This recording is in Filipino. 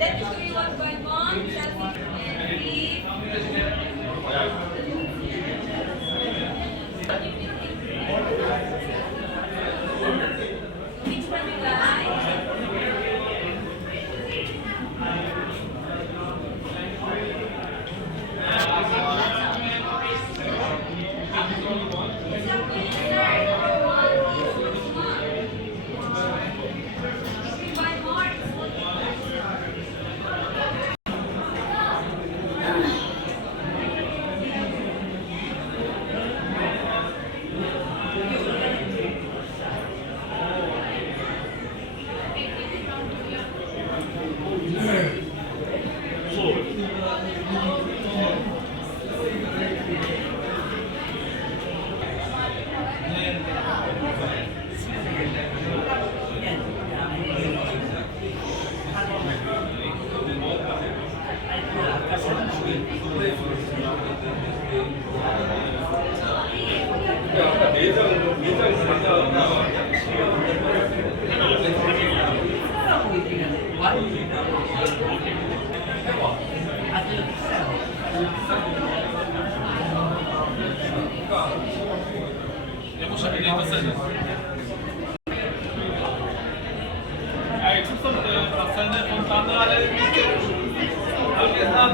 Let's do you one by one. And three. Which one you like? One more. Ej, tu są te baseny, fontanny, ale nie znam. Ale nie znam.